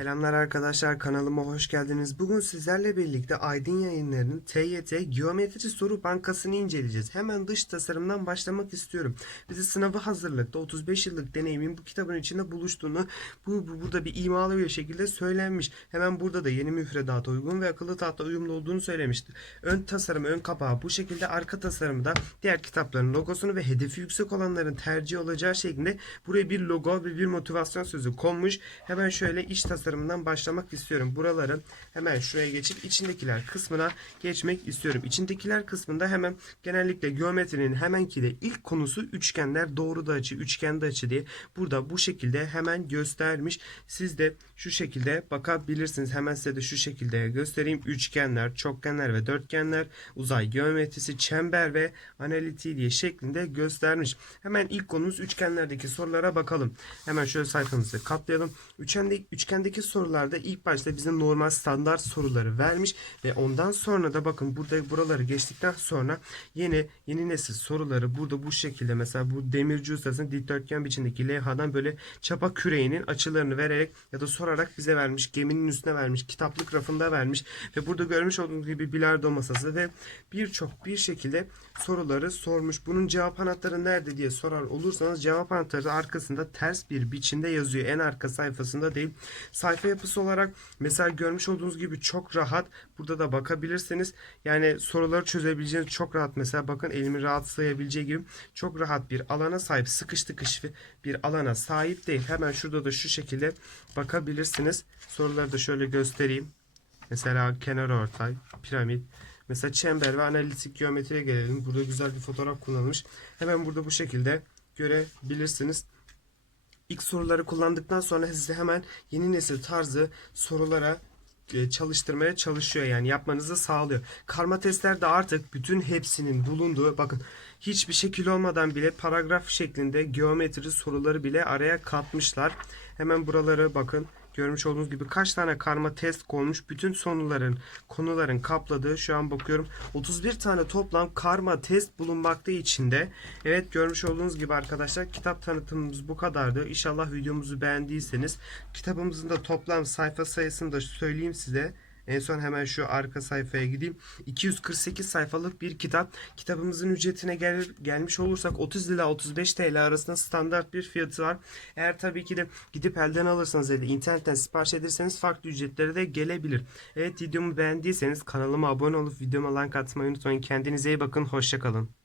Selamlar arkadaşlar kanalıma hoş geldiniz. Bugün sizlerle birlikte Aydın Yayınları'nın TYT Geometri Soru Bankası'nı inceleyeceğiz. Hemen dış tasarımdan başlamak istiyorum. Bizi sınavı hazırlıkta 35 yıllık deneyimin bu kitabın içinde buluştuğunu bu, bu burada bir imalı bir şekilde söylenmiş. Hemen burada da yeni müfredata uygun ve akıllı tahta uyumlu olduğunu söylemiştir. Ön tasarım, ön kapağı bu şekilde arka tasarımı da diğer kitapların logosunu ve hedefi yüksek olanların tercih olacağı şeklinde buraya bir logo ve bir motivasyon sözü konmuş. Hemen şöyle iç tasarımından başlamak istiyorum. Buraların hemen şuraya geçip içindekiler kısmına geçmek istiyorum. İçindekiler kısmında hemen genellikle geometrinin hemenki de ilk konusu üçgenler doğru da açı, üçgende açı diye burada bu şekilde hemen göstermiş. Siz de şu şekilde bakabilirsiniz. Hemen size de şu şekilde göstereyim. Üçgenler, çokgenler ve dörtgenler, uzay geometrisi, çember ve analitiği diye şeklinde göstermiş. Hemen ilk konumuz üçgenlerdeki sorulara bakalım. Hemen şöyle sayfamızı katlayalım. Üçgende, üçgendeki sorularda ilk başta bize normal standart soruları vermiş ve ondan sonra da bakın burada buraları geçtikten sonra yeni yeni nesil soruları burada bu şekilde mesela bu demirci ustasının dikdörtgen biçimdeki levhadan böyle çapa küreğinin açılarını vererek ya da sorarak bize vermiş. Geminin üstüne vermiş. Kitaplık rafında vermiş ve burada görmüş olduğunuz gibi bilardo masası ve birçok bir şekilde soruları sormuş. Bunun cevap anahtarı nerede diye sorar olursanız cevap anahtarı arkasında ters bir biçimde yazıyor. En arka sayfasında değil. Sayfa yapısı olarak mesela görmüş olduğunuz gibi çok rahat. Burada da bakabilirsiniz. Yani soruları çözebileceğiniz çok rahat. Mesela bakın elimi rahat sayabileceği gibi çok rahat bir alana sahip. Sıkış tıkış bir alana sahip değil. Hemen şurada da şu şekilde bakabilirsiniz. Soruları da şöyle göstereyim. Mesela kenar ortay, piramit, Mesela çember ve analitik geometriye gelelim. Burada güzel bir fotoğraf kullanılmış. Hemen burada bu şekilde görebilirsiniz. İlk soruları kullandıktan sonra size hemen yeni nesil tarzı sorulara e, çalıştırmaya çalışıyor yani yapmanızı sağlıyor. Karma testlerde artık bütün hepsinin bulunduğu bakın hiçbir şekil olmadan bile paragraf şeklinde geometri soruları bile araya katmışlar. Hemen buralara bakın. Görmüş olduğunuz gibi kaç tane karma test konmuş. Bütün soruların, konuların kapladığı şu an bakıyorum. 31 tane toplam karma test bulunmakta içinde. Evet görmüş olduğunuz gibi arkadaşlar kitap tanıtımımız bu kadardı. İnşallah videomuzu beğendiyseniz kitabımızın da toplam sayfa sayısını da söyleyeyim size. En son hemen şu arka sayfaya gideyim. 248 sayfalık bir kitap. Kitabımızın ücretine gel gelmiş olursak 30 ila 35 TL arasında standart bir fiyatı var. Eğer tabii ki de gidip elden alırsanız ya da internetten sipariş ederseniz farklı ücretlere de gelebilir. Evet videomu beğendiyseniz kanalıma abone olup videoma like atmayı unutmayın. Kendinize iyi bakın. Hoşçakalın.